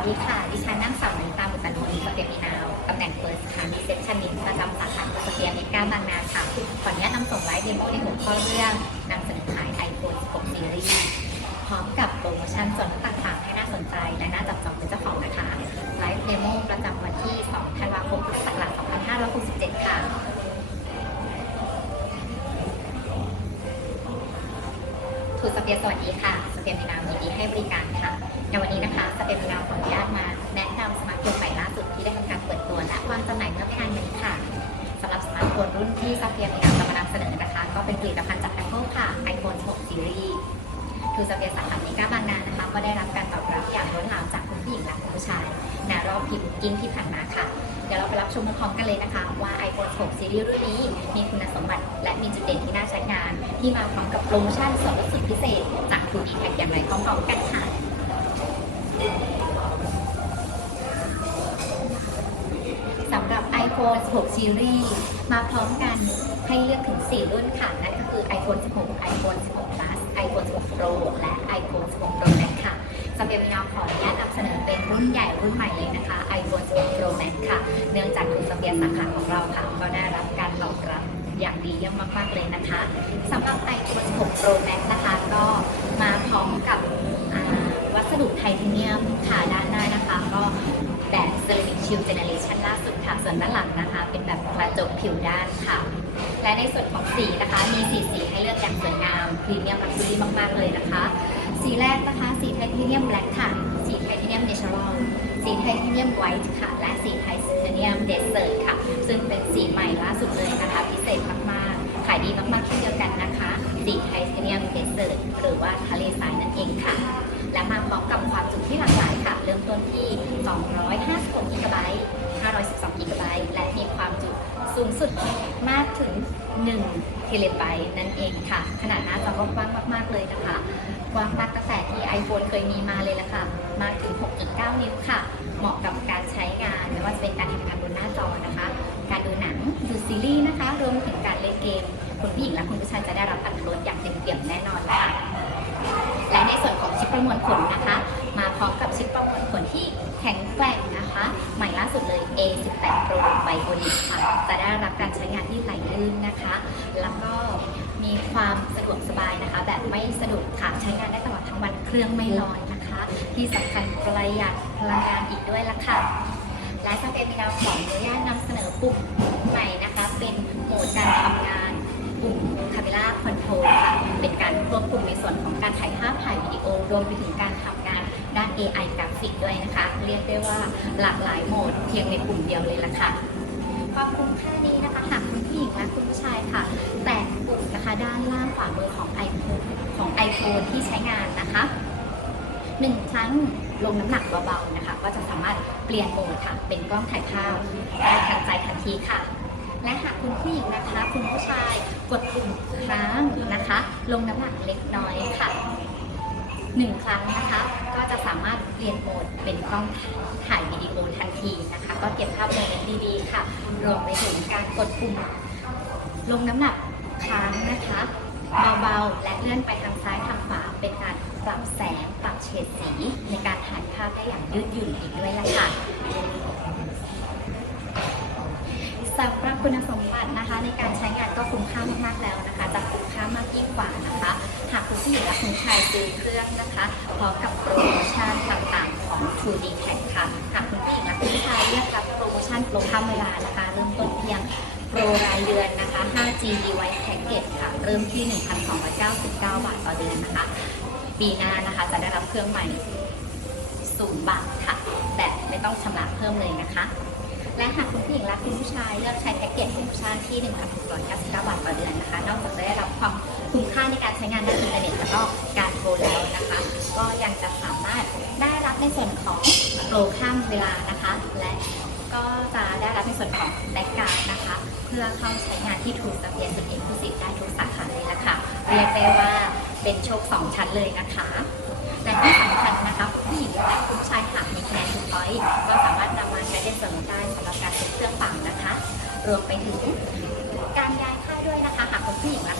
สดีค่ะ ดิฉันนางสาวนิตาบุตรนุสเปียมีนาว ตำแหน่งเฟิร์สค่ะมีเซ c ชันนิสประจำสาขาสเปียเมกาบางนาค่ะขออนุญาตนำส่งไลฟ์เดโมในหัวข้อเรื่องนำเสนอขาย iPhone 16 Series พร้อมกับโปรโมชั่นส่วนลดต่างๆให้น่าสนใจ และน่าจับจองเป็นเจ้าของนะคะ ไลฟ์เดโมประจำวันที่ 2 ธันวาคม พุทธศักราช2567 ค่ะทูตสเปียสวัสดีค่ะ สเปียมีนามยินดีให้บริการค่ะในวันนี้นะคะสเปียมีนามำหรับสมาร์ทโฟนรุ่นที่สเปียร์มีนามจะมานำเสนอนะคะ ก็เป็นผลิตภัณฑ์จาก Apple ค่ะ iPhone 6 Series ทูสเปียร์สาขาเมกาบางนานะคะ ก็ได้รับการตอบรับอย่างล้นหลามจากคุณผู้หญิงและคุณผู้ชายในรอบพิมพ์กิ้งที่ผ่านมาค่ะ เดี๋ยวเราไปรับชมพร้อมกันเลยนะคะ ว่า iPhone 6 Series รุ่นนี้ มีคุณสมบัติและมีจุดเด่นที่น่าใช้งาน ที่มาพร้อมกับโปรโมชั่นส่วนลดสุดพิเศษจาก 2D Tag อย่างไรพร้อมๆกันค่ะ iPhone 16 Series มาพร้อมกันให้เลือกถึง 4 รุ่นค่ะ นั่นก็คือ iPhone 16 iPhone 16 Plus iPhone 16 Pro และ iPhone 16 Pro Max ค่ะสำหรับวินาขออนุญาตนำเสนอเป็นรุ่นใหญ่รุ่นใหม่เลยนะคะ iPhone 16 Pro Max ค่ะ เนื่องจากคุณสเปียร์สาขาของเราค่ะ ก็ได้รับการตอบรับอย่างดีเยี่ยมมากๆเลยนะคะสำหรับ iPhone 16 Pro Max นะคะก็มาพร้อมกับวัสดุไทเทเนียมค่ะด้านหน้านะคะ ก็แบบเซรามิกชิลเจเนเร วนด้านหลังนะคะ เป็นแบบกระจกผิวด้านค่ะ และในส่วนของสีนะคะ มีสีสีให้เลือกอย่างสวยงามพรีเมียมลักชัวรี่มากๆเลยนะคะ สีแรกนะคะ สีไทเทเนียมแบล็กค่ะ สีไทเทเนียมเนเชอรัลสีไทเทเนียมไวท์ค่ะ และสีไทเทเนียมเดสเซอร์ค่ะ ซึ่งเป็นสีใหม่ล่าสุดเลยนะคะ พิเศษมากๆ ขายดีมากๆเช่นเดียวกันนะคะ สีไทเทเนียมเดสเซอร์หรือว่าทะเลทรายนั่นเองค่ะ และมาพร้อมกับความจุที่หลากหลายค่ะ เริ่มต้นที่ 256 สูงสุดมากถึง 1 เทเลไบต์นั่นเองค่ะ ขนาดหน้าจอก็กว้างมาก ๆ เลยนะคะ กว้างมากตั้งแต่ที่ iPhone เคยมีมาเลยละค่ะ มากถึง 6.9 นิ้วค่ะ เหมาะกับการใช้งานไม่ว่าจะเป็นการทำงานบนหน้าจอนะคะ การดูหนังดูซีรีส์นะคะ รวมถึงการเล่นเกม คุณผู้หญิงและคุณผู้ชายจะได้รับอัตรถรสอย่างเต็มเปี่ยมแน่นอนค่ะ และในส่วนของชิปประมวลผลนะคะ มาพร้อมกับชิปประมวลผลที่แข็งแกร่งนะคะ ล่าสุดเลย A18 Pro Bionic ค่ะ จะได้รับการใช้งานที่ไหลลื่นนะคะ แล้วก็มีความสะดวกสบายนะคะ แบบไม่สะดุดค่ะ ใช้งานได้ตลอดทั้งวันเครื่องไม่ร้อนนะคะ ที่สำคัญประหยัดพลังงานอีกด้วยละค่ะ และทางเอ็มมีดาวขออนุญาตนำเสนอปุ่มใหม่นะคะ เป็นโหมดการทำงานปุ่ม Camera Control ค่ะ เป็นการควบคุมในส่วนของการถ่ายภาพถ่ายวิดีโอรวมไปถึงการทำงา AI กราฟิกด้วยนะคะ เรียกได้ว่าหลากหลายโหมดเพียงในปุ่มเดียวเลยละค่ะความคุ้มค่านี้นะคะหากคุณผู้หญิงและคุณผู้ชายค่ะ แตะปุ่มนะคะด้านล่างขวามือของ iPhone ของ iPhone ที่ใช้งานนะคะหนึ่งครั้งลงน้ำหนักเบาๆนะคะ ก็จะสามารถเปลี่ยนโหมดค่ะ เป็นกล้องถ่ายภาพได้ทันใจทันทีค่ะ และหากคุณผู้หญิงนะคะ คุณผู้ชายกดปุ่มครั้งนะคะ ลงน้ำหนักเล็กน้อยค่ะหนึ่งครั้งนะคะ สามารถเปลี่ยนโหมดเป็นกล้องถ่ายวิดีโอทันทีนะคะ ก็เก็บภาพใน HDD ค่ะ รวมไปถึงการกดปุ่มลงน้ำหนักค้างนะคะเบาๆ และเลื่อนไปทางซ้ายทางขวาเป็นการปรับแสงปรับเฉดสี ในการถ่ายภาพได้อย่างยืดหยุ่นอีกด้วยล่ะค่ะสำหรับคุณสมบัตินะคะ ในการใช้งานก็คุ้มค่ามากๆแล้วนะคะ จะคุ้มค่ามากยิ่งกว่านะคะ หากคุณผู้หญิงและคุณชายซื้อเครื่องนะคะพร้อมกับโปรโมชั่นต่างๆของ 2D Tag ค่ะหากคุณผู้หญิงและคุณชายเลือกรับโปรโมชั่นโปรข้ามเวลานะคะ เริ่มต้นเพียงโปรรายเดือนนะคะ 5G Device Package ค่ะ เริ่มที่ 1,299 บาทต่อเดือนนะคะ ปีหน้านะคะจะได้รับเครื่องใหม่ศูนย์บาทค่ะแต่ไม่ต้องชำระเพิ่มเลยนะคะและหากคุณผู้หญิงและคุณผู้ชายเลือกใช้แพ็กเกจโปรโมชั่นที่ 1,699 บาทต่อเดือนนะคะ นอกจากจะได้รับความคุ้มค่าในการใช้งานด้าน แล้วก็การโทรแล้วนะคะ ก็ยังจะสามารถได้รับในส่วนของโปรข้ามเวลานะคะ และก็จะได้รับในส่วนของแบ็กการ์ดนะคะ เพื่อเข้าใช้งานที่ทูสเปียร์สุดเอ็กซ์คลูซีได้ทุกสาขาเลยละค่ะ เรียกได้ว่าเป็นโชคสองชั้นเลยนะคะและที่สำคัญนะคะผู้หญิงและผู้ชายหากมีคะแนนทุกพอยต์ก็สามารถนำมาใช้เป็นส่วนลดได้สำหรับการซื้อเครื่องปั่นนะคะ รวมไปถึงการย้ายค่ายด้วยนะคะ หากคุณผู้หญิงและ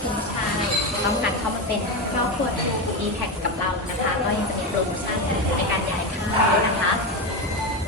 คุณผู้ชาย ต้องการเข้ามาเป็นครอบครัวทูอีแพคกับเรานะคะ ก็ยังจะมีโปรโมชั่นในการย้ายค่ายนะคะ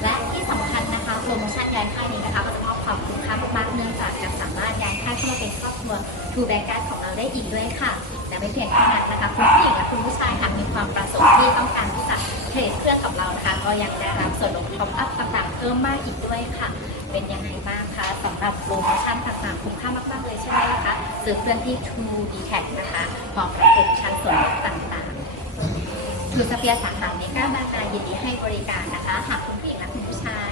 และที่สำคัญนะคะโปรโมชั่นย้ายค่ายนี้นะคะก็จะมอบความคุ้มค่ามากๆเนื่องจากจะสามารถย้ายค่ายเข้ามาเป็นครอบครัวทูแบงการของเราได้อีกด้วยค่ะและไม่เพียงแค่นั้นนะคะคุณผู้หญิงและคุณผู้ชายหากมีความประสงค์ที่ต้องการที่จะเทรดเครื่องกับเรานะคะ ก็ยังได้รับส่วนลดท็อปอัพต่างๆเพิ่มมากอีกด้วยค่ะ เป็นยังไงบ้างคะสำหรับโปรโมชั่นต่างๆคุ้มค่ามากๆเลยใช่ไหมคะซื้อเครื่องที่ True d t a c นะคะพร้อมกับโปรโมชั่นส่วนลดต่างๆทูสเปียสาขาเมกาบางนายินดีให้บริการนะคะ หากคุณผู้หญิงและคุณผู้ชาย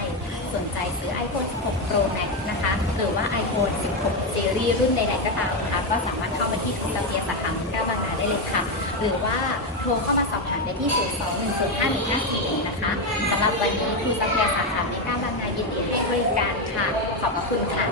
สนใจซื้อ iPhone 16 Pro Max นะคะ หรือว่า iPhone 16 Series รุ่นใดๆก็ตามนะคะก็สามารถเข้าไปที่ทูสเบียสาขาเก้าบางนาได้เลยค่ะ หรือว่าโทรเข้ามาสอบถามได้ที่ 0 2 1 0 5 1 5 4นะคะสำหรับวันนี้ทูสเปียสาขาเก้าบางนายินดีให้บริการค่ะ ขอบพระคุณค่ะ